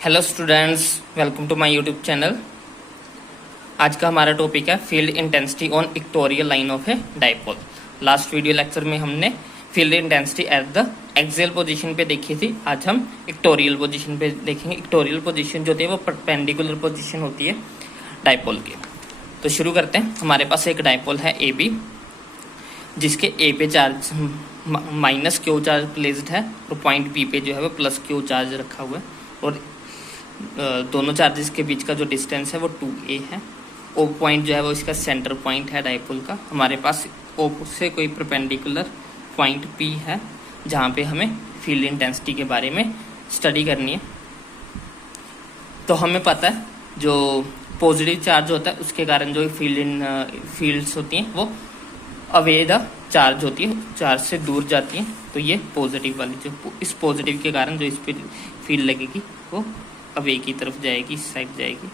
Hello students, welcome to my YouTube channel. आज का हमारा टॉपिक है field intensity on equatorial line of a dipole. Last video lecture में हमने field intensity at the axial position पे देखी थी। आज हम इक्वेटोरियल पोजीशन पे देखेंगे। इक्वेटोरियल पोजीशन जो होती है वो परपेंडिकुलर पोजीशन होती है डाइपोल की। तो शुरू करते हैं। हमारे पास एक डाइपोल है ए बी, जिसके ए पे charge minus Q charge placed है और पॉइंट बी पे जो है वो प्लस क्यू चार्ज रखा हुआ है, और दोनों चार्जेस के बीच का जो डिस्टेंस है वो 2a है। ओ पॉइंट जो है वो इसका सेंटर पॉइंट है डाइपोल का। हमारे पास ओ से कोई परपेंडिकुलर पॉइंट P है जहाँ पे हमें फील्ड इंटेंसिटी के बारे में स्टडी करनी है। तो हमें पता है जो पॉजिटिव चार्ज होता है उसके कारण जो फील्ड्स होती हैं वो अवे द चार्ज होती है, चार्ज से दूर जाती है। तो ये पॉजिटिव वाली जो इस पॉजिटिव के कारण जो इस पर फील्ड लगेगी वो अवे की तरफ जाएगी, इस साइड जाएगी।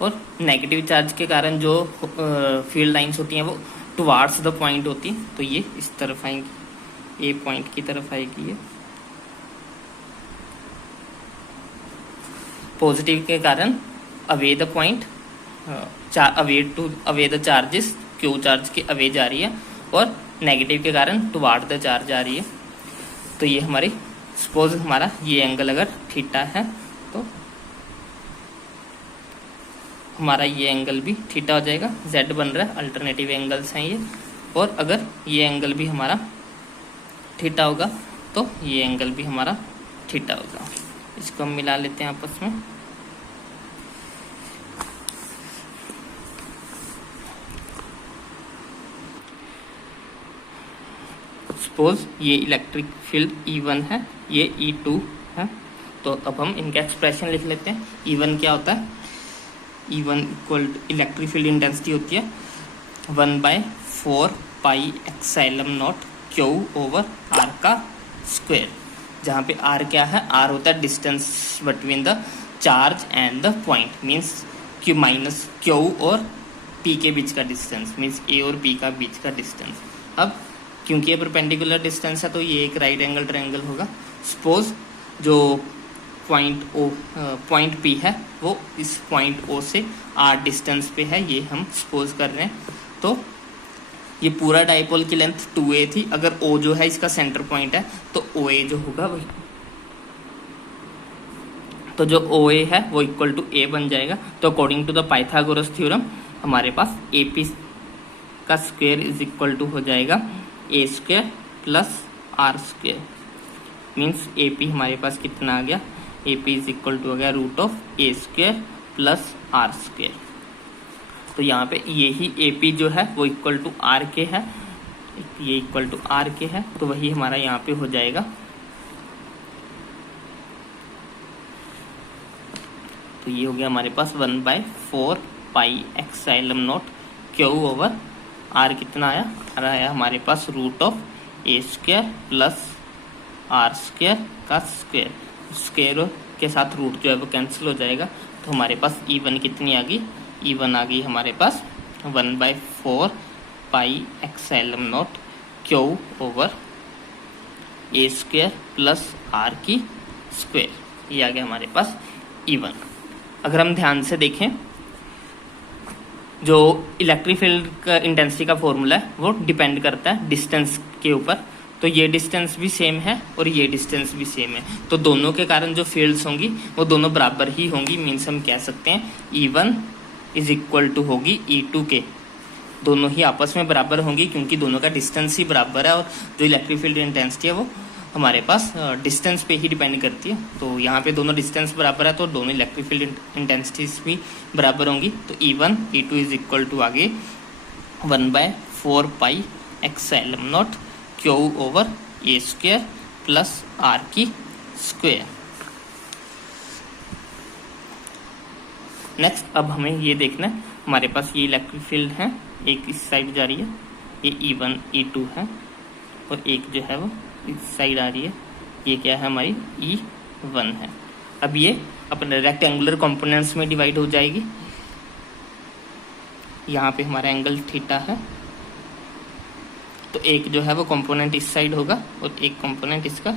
और नेगेटिव चार्ज के कारण जो फील्ड लाइंस होती हैं वो टुवार्ड्स द पॉइंट होती हैं, तो ये इस तरफ आएंगी, ए पॉइंट की तरफ आएगी। ये पॉजिटिव के कारण away the point, away the charges, Q charge के अवे जा रही है, और नेगेटिव के कारण टुवार्ड द चार्ज आ रही है। तो ये हमारी सपोज हमारा ये एंगल अगर थीटा है तो हमारा ये एंगल भी थीटा हो जाएगा। जेड बन रहा है, अल्टरनेटिव एंगल्स हैं ये। और अगर ये एंगल भी हमारा थीटा होगा तो ये एंगल भी हमारा थीटा होगा। इसको हम मिला लेते हैं आपस में। सपोज ये इलेक्ट्रिक फील्ड E1 है, ये E2 है। तो अब हम इनका एक्सप्रेशन लिख लेते हैं। E1 क्या होता है? E1 equal electric field intensity होती है 1/4 pi epsilon naught Q over R का स्क्वायर, जहाँ पे R क्या है? R होता है distance between the charge and the point, means Q minus Q और P के बीच का डिस्टेंस, मीन्स A और B का बीच का डिस्टेंस। अब क्योंकि ये परपेंडिकुलर डिस्टेंस है तो ये एक राइट एंगल ट्रायंगल होगा। सपोज जो पॉइंट P है वो इस पॉइंट O से R डिस्टेंस पे है, ये हम सपोज कर रहे हैं। तो ये पूरा डाइपोल की लेंथ 2a थी। अगर O जो है इसका सेंटर पॉइंट है तो OA जो होगा वही, तो जो OA है वो इक्वल टू A बन जाएगा। तो according to the Pythagoras theorem हमारे पास AP का स्क्वायर इज इक्वल टू हो जाएगा A square plus R square, means AP हमारे पास कितना आ गया? AP इज इक्वल टू हो गया root of A square plus R square. तो यहाँ पे यही AP जो है वो इक्वल टू R के है, ये इक्वल टू R के है, तो वही हमारा यहाँ पे हो जाएगा। तो ये हो गया हमारे पास 1/4 pi epsilon naught Q over R कितना आया? आया हमारे पास root of A square plus R square का स्क्वायर। स्क्वायर के साथ रूट जो है वो कैंसिल हो जाएगा। तो हमारे पास E1 कितनी आ गई? E1 आ गई हमारे पास 1/4 pi epsilon naught Q over A square plus R की स्क्वायर। ये आ गया हमारे पास E1। अगर हम ध्यान से देखें, जो इलेक्ट्रिक फील्ड का इंटेंसिटी का फॉर्मूला है वो डिपेंड करता है डिस्टेंस के ऊपर। तो ये डिस्टेंस भी सेम है और ये डिस्टेंस भी सेम है, तो दोनों के कारण जो फील्ड्स होंगी वो दोनों बराबर ही होंगी। मीन्स हम कह सकते हैं E1 इज इक्वल टू होगी E2 के, दोनों ही आपस में बराबर होंगी क्योंकि दोनों का डिस्टेंस ही बराबर है। और जो इलेक्ट्रिक फील्ड इंटेंसिटी है वो हमारे पास डिस्टेंस पे ही डिपेंड करती है। तो यहाँ पे दोनों डिस्टेंस बराबर है तो दोनों इलेक्ट्रिक फील्ड इंटेंसिटीज भी बराबर होंगी। तो E1 E2 is equal to आगे 1/4 pi epsilon naught Q over A square plus R की स्क्वायर। नेक्स्ट अब हमें ये देखना है, हमारे पास ये इलेक्ट्रिक फील्ड है, एक इस साइड जा रही है, ये E1 E2 है, और एक जो है वो इस साइड आ रही है, ये क्या है? हमारी E1 है। अब ये अपने रेक्टेंगुलर कंपोनेंट्स में डिवाइड हो जाएगी। यहाँ पे हमारा एंगल थीटा है, तो एक जो है वो कंपोनेंट इस साइड होगा और एक कंपोनेंट इसका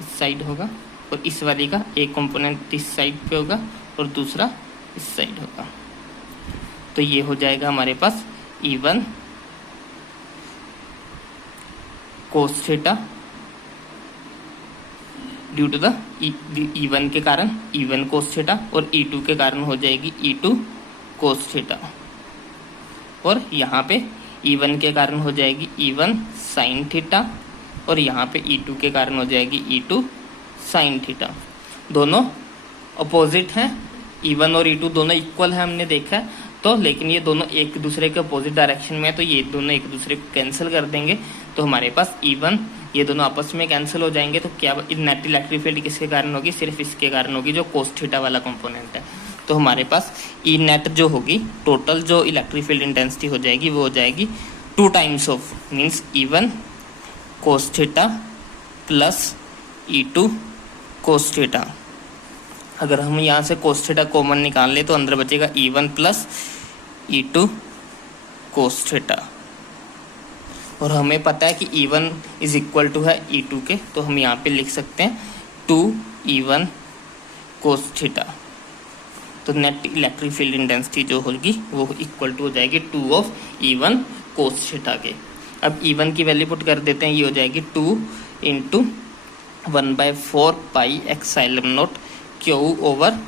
इस साइड होगा, और इस वाली का एक कंपोनेंट इस साइड पे होगा और दूसरा इस साइड होगा। तो ये हो जाएगा हमारे पास E1 cos theta due to the E1 के कारण E1 कोस थीटा, और E2 के कारण हो जाएगी E2 कोस थीटा, और यहाँ पे E1 के कारण हो जाएगी E1 साइन थीटा, और यहाँ पे E2 के कारण हो जाएगी E2 साइन थीटा। दोनों अपोजिट हैं, E1 और E2 दोनों इक्वल है हमने देखा है, तो लेकिन ये दोनों एक दूसरे के अपोजिट डायरेक्शन में है, तो ये दोनों एक दूसरे को कैंसिल कर देंगे, तो हमारे पास E1 ये दोनों आपस में कैंसिल हो जाएंगे। तो क्या नेट इलेक्ट्रिक फील्ड किसके कारण होगी? सिर्फ इसके कारण होगी जो कोस थीटा वाला कंपोनेंट है। तो हमारे पास ई नेट जो होगी, टोटल जो इलेक्ट्रिक फील्ड इंटेंसिटी हो जाएगी वो हो जाएगी 2 times of means E1 cos theta plus E2 cos theta. अगर हम यहाँ से कोस थीटा कॉमन निकाल ले तो अंदर बचेगा E1 plus E2 cos theta, और हमें पता है कि E1 इज इक्वल टू है E2 के, तो हम यहाँ पे लिख सकते हैं 2E1 कोस थीटा। तो नेट इलेक्ट्रिक फील्ड इंटेंसिटी जो होगी वो इक्वल टू हो जाएगी 2 ऑफ E1 कोस थीटा के। अब E1 की वैल्यू पुट कर देते हैं, ये हो जाएगी 2 into 1/4 pi epsilon naught Q over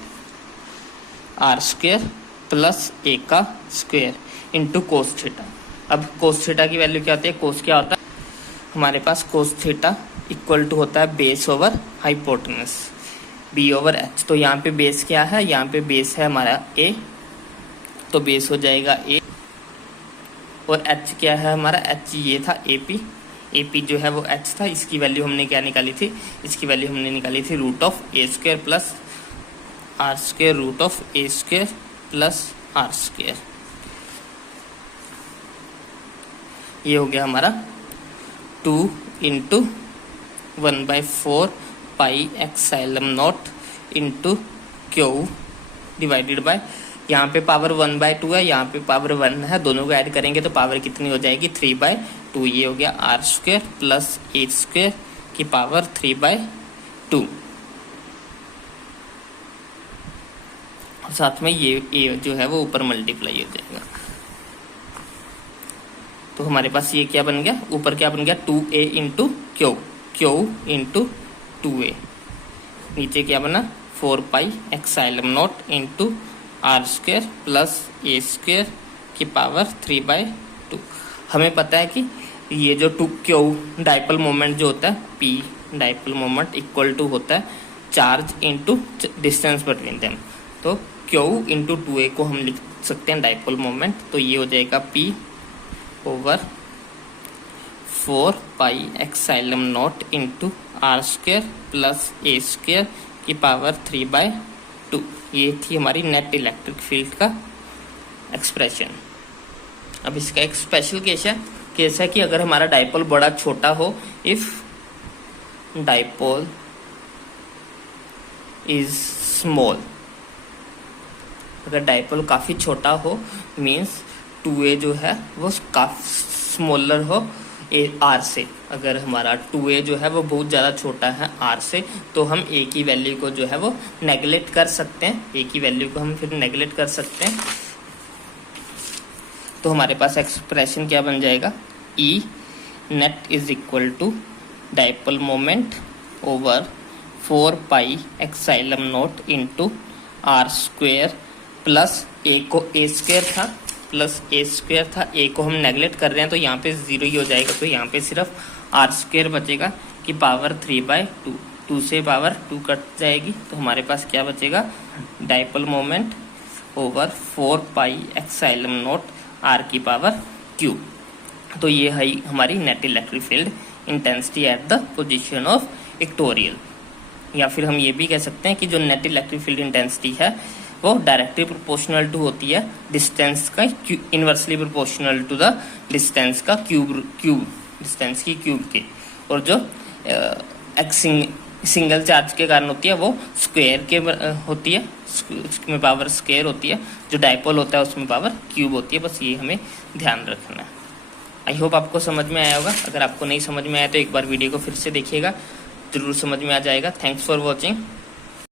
R square plus A का स्क्वेयर इंटू कोस थीटा। अब कोस थीटा की वैल्यू क्या होती है? कोस क्या होता है हमारे पास? कोस थीटा इक्वल टू होता है base over hypotenuse B over H। तो यहाँ पे बेस क्या है? यहाँ पे बेस है हमारा A, तो बेस हो जाएगा A, और H क्या है हमारा? H ये था AP जो है वो H था। इसकी वैल्यू हमने क्या निकाली थी? इसकी वैल्यू हमने निकाली थी root of A square plus R square root of A square plus R square. ये हो गया हमारा 2 into 1/4 pi epsilon naught into Q divided by, यहाँ पे पावर 1/2 है, यहाँ पे पावर 1 है, दोनों को ऐड करेंगे तो पावर कितनी हो जाएगी? 3/2। ये हो गया R square plus A square की पावर 3/2, और साथ में ये A जो है वो ऊपर मल्टीप्लाई हो जाएगा। तो हमारे पास ये क्या बन गया? ऊपर क्या बन गया? 2A into Q into 2A। नीचे क्या बना? 4 pi epsilon naught into R square plus A square की पावर 3/2। हमें पता है कि ये जो Q डाइपोल मोमेंट जो होता है, P dipole moment equal to होता है charge into distance between them. तो Q इंटू 2A को हम लिख सकते हैं डाइपोल मोमेंट, तो ये हो जाएगा P over 4 pi epsilon naught into R square plus A square की पावर 3/2। ये थी हमारी नेट इलेक्ट्रिक फील्ड का एक्सप्रेशन। अब इसका एक स्पेशल केस है कि अगर हमारा डाइपोल बड़ा छोटा हो, इफ डाइपोल इज स्मॉल, अगर डाइपोल काफ़ी छोटा हो मीन्स 2A जो है वो काफ़ी स्मॉलर हो R से। अगर हमारा 2A जो है वो बहुत ज़्यादा छोटा है R से, तो हम A की वैल्यू को जो है वो नेगलेक्ट कर सकते हैं, A की वैल्यू को हम फिर नेगलेक्ट कर सकते हैं। तो हमारे पास एक्सप्रेशन क्या बन जाएगा? E net is equal to dipole moment over 4 pi epsilon naught into R square plus A को A स्क्वेयर था प्लस A स्क्वेयर था, A को हम नेगलेक्ट कर रहे हैं तो यहाँ पे 0 ही हो जाएगा, तो यहाँ पे सिर्फ R स्क्वेयर बचेगा कि पावर 3/2, 2 से पावर 2 कट जाएगी, तो हमारे पास क्या बचेगा? Dipole moment over 4 pi epsilon naught R की पावर Q। तो ये है हमारी net electric field intensity at the position of equatorial. या फिर हम ये भी कह सकते हैं कि जो नेट इलेक्ट्रिक फील्ड इंटेंसिटी है वो डायरेक्टली प्रोपोर्शनल टू होती है डिस्टेंस का, inversely proportional to the distance का क्यूब डिस्टेंस की क्यूब के, और जो सिंगल चार्ज के कारण होती है वो स्क्वायर के होती है, उसमें पावर स्क्वायर होती है, जो डायपोल होता है उसमें पावर क्यूब होती है। बस ये हमें ध्यान रखना है। आई होप आपको समझ में आया होगा। अगर आपको नहीं समझ में आया तो एक बार वीडियो को फिर से देखिएगा, जरूर समझ में आ जाएगा। Thanks for watching.